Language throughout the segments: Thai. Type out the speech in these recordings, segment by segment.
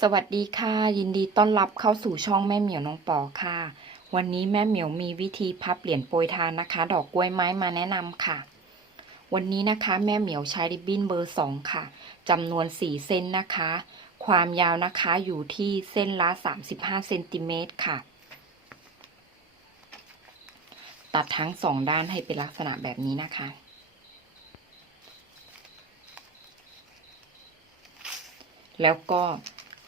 สวัสดีค่ะ ยินดีต้อนรับเข้าสู่ช่องแม่เหมียวน้องปอค่ะ วันนี้แม่เหมียวมีวิธีพับเหรียญโปรยทานนะคะ ดอกกล้วยไม้มาแนะนำค่ะ วันนี้นะคะแม่เหมียวใช้ริบบิ้นเบอร์สองค่ะจำนวนสี่เส้นนะคะ ความยาวนะคะอยู่ที่เส้นละ35เซนติเมตรค่ะ ตัดทั้งสองด้านให้เป็นลักษณะแบบนี้นะคะแล้วก็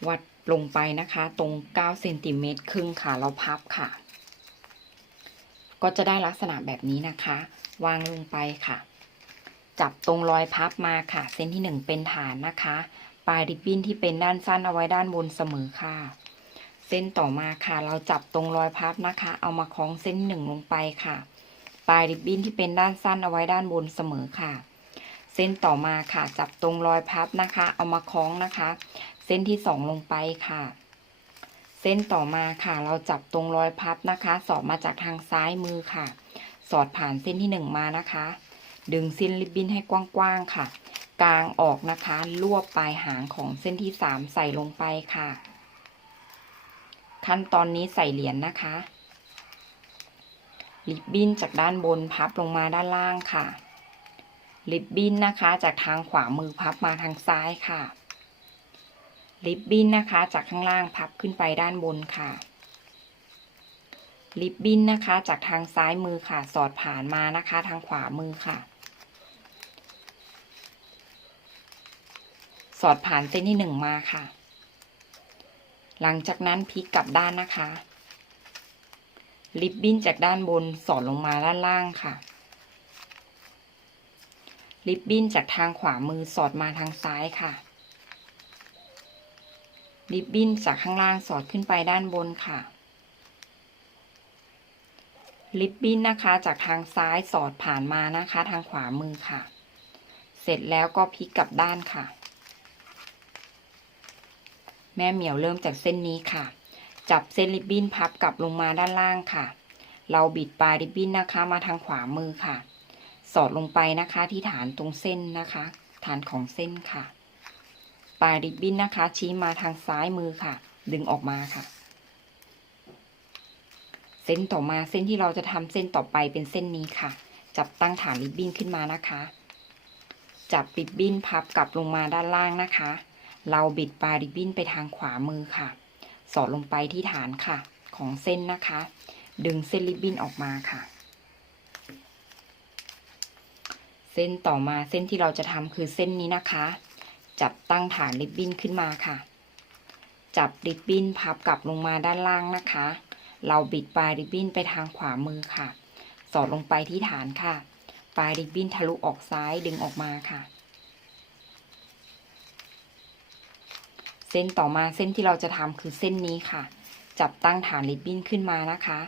วัดลงไปนะคะตรง9เซนติเมตรครึ่งค่ะเราพับค่ะ ก็จะได้ลักษณะแบบนี้นะคะ วางลงไปค่ะ จับตรงรอยพับมาค่ะ เส้นที่ 1 เป็นฐานนะคะ ปลายริบบิ้นที่เป็นด้านสั้นเอาไว้ด้านบนเสมอค่ะ เส้นต่อมาค่ะ เราจับตรงรอยพับนะคะ เอามาคล้องเส้นหนึ่งลงไปค่ะ ปลายริบบิ้นที่เป็นด้านสั้นเอาไว้ด้านบนเสมอค่ะเส้นต่อมาค่ะจับตรงรอยพับนะคะ เอามาคล้องนะคะ เส้นที่สองลงไปค่ะ เส้นต่อมาค่ะ เราจับตรงรอยพับนะคะ สอดมาจากทางซ้ายมือค่ะ สอดผ่านเส้นที่หนึ่งมานะคะ ดึงเส้นริบบิ้นให้กว้างๆค่ะ กลางออกนะคะรวบปลายหางของเส้นที่สามใส่ลงไปค่ะ ขั้นตอนนี้ใส่เหรียญนะคะริบบิ้นจากด้านบนพับลงมาด้านล่างค่ะริบบิ้นนะคะ จากทางขวามือพับมาทางซ้ายค่ะ ริบบิ้นนะคะ จากข้างล่างพับขึ้นไปด้านบนค่ะ ริบบิ้นนะคะ จากทางซ้ายมือค่ะ สอดผ่านมานะคะ ทางขวามือค่ะ สอดผ่านเส้นที่หนึ่งมาค่ะ หลังจากนั้นพลิกกลับด้านนะคะ ริบบิ้นจากด้านบนสอดลงมาด้านล่างค่ะริบบิ้นจากทางขวามือสอดมาทางซ้ายค่ะ ริบบิ้นจากข้างล่างสอดขึ้นไปด้านบนค่ะ ริบบิ้นนะคะจากทางซ้ายสอดผ่านมานะคะ ทางขวามือค่ะ เสร็จแล้วก็พลิกกลับด้านค่ะ แม่เหมียวเริ่มจากเส้นนี้ค่ะ จับเส้นริบบิ้นพับกลับลงมาด้านล่างค่ะ เราบิดปลายริบบิ้นนะคะ มาทางขวามือค่ะ สอดลงไปนะคะที่ฐานตรงเส้นนะคะ ฐานของเส้นค่ะ ปลายริบบิ้นนะคะ ชี้มาทางซ้ายมือค่ะ ดึงออกมาค่ะ เส้นต่อมาเส้นที่เราจะทำเส้นต่อไปเป็นเส้นนี้ค่ะ จับตั้งฐานริบบิ้นขึ้นมานะคะ จับริบบิ้นพับกลับลงมาด้านล่างนะคะ เราบิดปลายริบบิ้นไปทางขวามือค่ะ สอดลงไปที่ฐานค่ะ ของเส้นนะคะ ดึงเส้นริบบิ้นออกมาค่ะเส้นต่อมาเส้นที่เราจะทำคือเส้นนี้นะคะ จับตั้งฐานริบบิ้นขึ้นมาค่ะ จับริบบิ้นพับกลับลงมาด้านล่างนะคะ เราบิดปลายริบบิ้นไปทางขวามือค่ะ สอดลงไปที่ฐานค่ะ ปลายริบบิ้นทะลุออกซ้ายดึงออกมาค่ะ เส้นต่อมาเส้นที่เราจะทำคือเส้นนี้ค่ะ จับตั้งฐานริบบิ้นขึ้นมานะคะ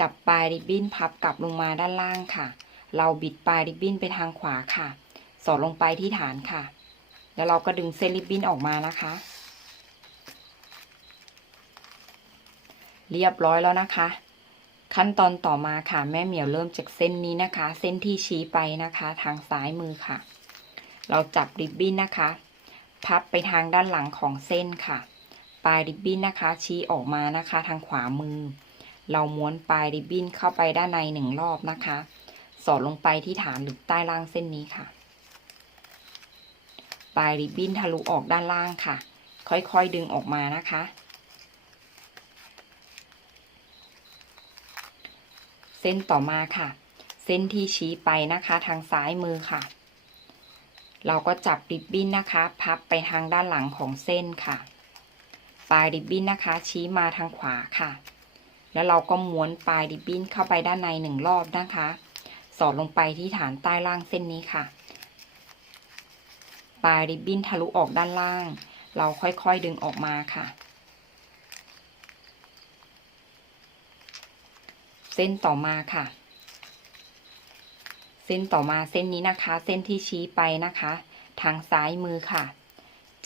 จับปลายริบบิ้นพับกลับลงมาด้านล่างค่ะ เราบิดปลายริบบิ้นไปทางขวาค่ะ สอดลงไปที่ฐานค่ะ แล้วเราก็ดึงเส้นริบบิ้นออกมานะคะ เรียบร้อยแล้วนะคะ ขั้นตอนต่อมาค่ะ แม่เหมียวเริ่มจากเส้นนี้นะคะ เส้นที่ชี้ไปนะคะ ทางซ้ายมือค่ะ เราจับริบบิ้นนะคะ พับไปทางด้านหลังของเส้นค่ะ ปลายริบบิ้นนะคะ ชี้ออกมานะคะ ทางขวามือ เราม้วนปลายริบบิ้นเข้าไปด้านในหนึ่งรอบนะคะ สอดลงไปที่ฐานหรือใต้ล่างเส้นนี้ค่ะ ปลายริบบิ้นทะลุออกด้านล่างค่ะ ค่อยๆดึงออกมานะคะ เส้นต่อมาค่ะ เส้นที่ชี้ไปนะคะทางซ้ายมือค่ะ เราก็จับริบบิ้นนะคะ พับไปทางด้านหลังของเส้นค่ะ ปลายริบบิ้นนะคะ ชี้มาทางขวาค่ะ แล้วเราก็ม้วนปลายริบบิ้นเข้าไปด้านในหนึ่งรอบนะคะ สอดลงไปที่ฐานใต้ล่างเส้นนี้ค่ะ ลายริบบิ้นทะลุออกด้านล่าง เราค่อยๆดึงออกมาค่ะ เส้นต่อมาค่ะ เส้นต่อมาเส้นนี้นะคะ เส้นที่ชี้ไปนะคะ ทางซ้ายมือค่ะ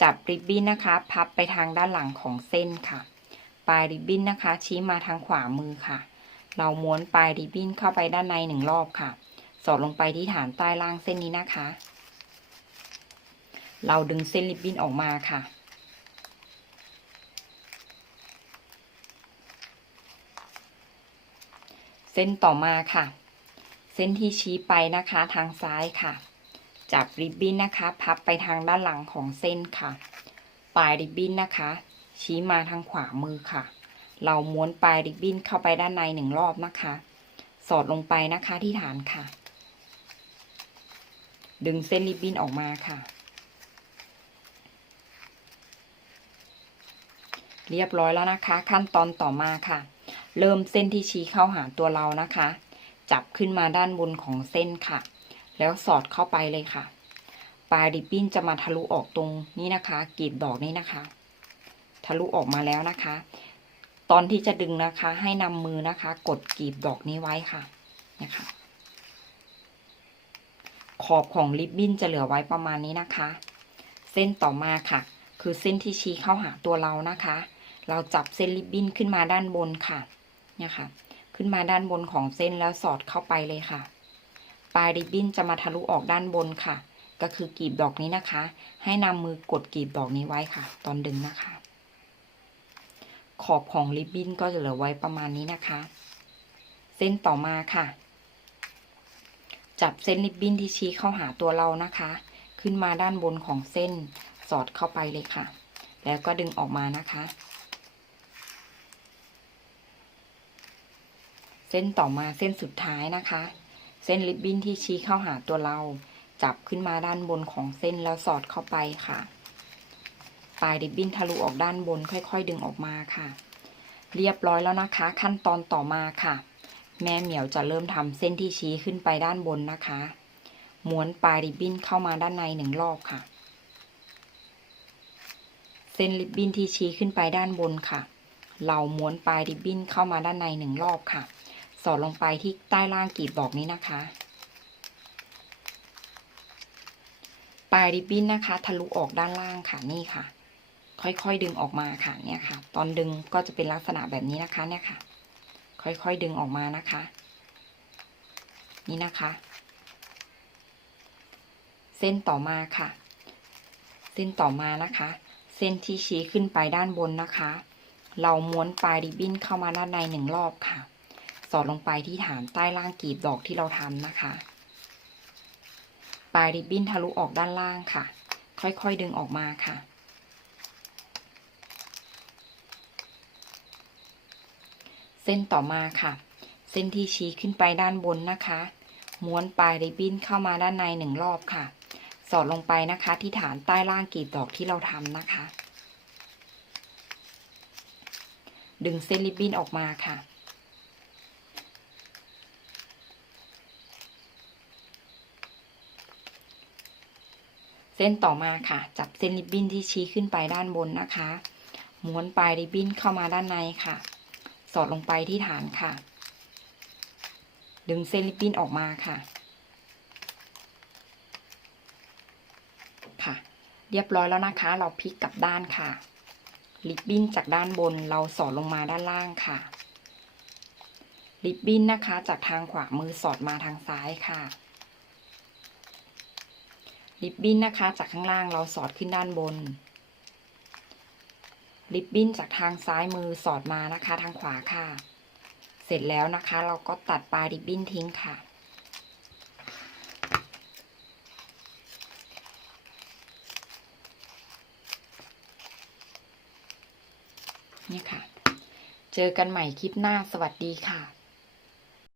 จับริบบิ้นนะคะ พับไปทางด้านหลังของเส้นค่ะ ปลายริบบิ้นนะคะ ชี้มาทางขวามือค่ะ เราม้วนปลายริบบิ้นเข้าไปด้านในหนึ่งรอบค่ะ สอดลงไปที่ฐานใต้ล่างเส้นนี้นะคะ เราดึงเส้นริบบิ้นออกมาค่ะ เส้นต่อมาค่ะ เส้นที่ชี้ไปนะคะทางซ้ายค่ะ จับริบบิ้นนะคะ พับไปทางด้านหลังของเส้นค่ะ ปลายริบบิ้นนะคะ ชี้มาทางขวามือค่ะ เราม้วนปลายริบบิ้นเข้าไปด้านในหนึ่งรอบนะคะ สอดลงไปนะคะที่ฐานค่ะ ดึงเส้นริบบิ้นออกมาค่ะ เรียบร้อยแล้วนะคะ ขั้นตอนต่อมาค่ะ เริ่มเส้นที่ชี้เข้าหาตัวเรานะคะ จับขึ้นมาด้านบนของเส้นค่ะ แล้วสอดเข้าไปเลยค่ะ ปลายริบบิ้นจะมาทะลุออกตรงนี้นะคะกรีบดอกนี้นะคะ ทะลุออกมาแล้วนะคะ ตอนที่จะดึงนะคะ ให้นำมือนะคะ กดกรีบดอกนี้ไว้ค่ะนะคะขอบของริบบิ้นจะเหลือไว้ประมาณนี้นะคะ เส้นต่อมาค่ะ คือเส้นที่ชี้เข้าหาตัวเรานะคะ เราจับเส้นริบบิ้นขึ้นมาด้านบนค่ะ เนี่ยค่ะ ขึ้นมาด้านบนของเส้นแล้วสอดเข้าไปเลยค่ะ ปลายริบบิ้นจะมาทะลุออกด้านบนค่ะ ก็คือกลีบดอกนี้นะคะ ให้นำมือกดกลีบดอกนี้ไว้ค่ะ ตอนดึงนะคะ ขอบของริบบิ้นก็จะเหลือไว้ประมาณนี้นะคะ เส้นต่อมาค่ะ จับเส้นริบบิ้นที่ชี้เข้าหาตัวเรานะคะ ขึ้นมาด้านบนของเส้นสอดเข้าไปเลยค่ะ แล้วก็ดึงออกมานะคะ เส้นต่อมาเส้นสุดท้ายนะคะ เส้นริบบิ้นที่ชี้เข้าหาตัวเรา จับขึ้นมาด้านบนของเส้นแล้วสอดเข้าไปค่ะ ปลายริบบิ้นทะลุออกด้านบนค่อย ๆ ดึงออกมาค่ะ เรียบร้อยแล้วนะคะ ขั้นตอนต่อมาค่ะ แม่เหมียวจะเริ่มทำเส้นที่ชี้ขึ้นไปด้านบนนะคะ ม้วนปลายริบบิ้นเข้ามาด้านในหนึ่งรอบค่ะ เส้นริบบิ้นที่ชี้ขึ้นไปด้านบนค่ะเราม้วนปลายริบบิ้นเข้ามาด้านในหนึ่งรอบค่ะ สอดลงไปที่ใต้ล่างกีบดอกนี้นะคะ ปลายริบบิ้นนะคะ ทะลุออกด้านล่างค่ะนี่ค่ะ ค่อยๆดึงออกมาค่ะเนี่ยค่ะ ตอนดึงก็จะเป็นลักษณะแบบนี้นะคะเนี่ยค่ะ ค่อยๆดึงออกมานะคะ นี่นะคะ เส้นต่อมาค่ะ เส้นต่อมานะคะ เส้นที่ชี้ขึ้นไปด้านบนนะคะ เราม้วนปลายริบบิ้นเข้ามาด้านในหนึ่งรอบค่ะ สอดลงไปที่ฐานใต้ล่างกลีบดอกที่เราทำนะคะ ปลายริบบิ้นทะลุออกด้านล่างค่ะ ค่อยๆดึงออกมาค่ะ เส้นต่อมาค่ะ เส้นที่ชี้ขึ้นไปด้านบนนะคะ ม้วนปลายริบบิ้นเข้ามาด้านในหนึ่งรอบค่ะ สอดลงไปนะคะที่ฐานใต้ล่างกลีบดอกที่เราทำนะคะ ดึงเส้นริบบิ้นออกมาค่ะ เส้นต่อมาค่ะ จับเส้นริบบิ้นที่ชี้ขึ้นไปด้านบนนะคะ ม้วนปลายริบบิ้นเข้ามาด้านในค่ะ สอดลงไปที่ฐานค่ะ ดึงเส้นริบบิ้นออกมาค่ะ ค่ะ เรียบร้อยแล้วนะคะ เราพลิกกลับด้านค่ะริบบิ้นจากด้านบนเราสอดลงมาด้านล่างค่ะริบบิ้นนะคะ จากทางขวามือสอดมาทางซ้ายค่ะ ริบบิ้นนะคะ จากข้างล่างเราสอดขึ้นด้านบน ริบบิ้นจากทางซ้ายมือสอดมานะคะ ทางขวาค่ะ เสร็จแล้วนะคะ เราก็ตัดปลายริบบิ้นทิ้งค่ะนี่ค่ะ เจอกันใหม่คลิปหน้าสวัสดีค่ะ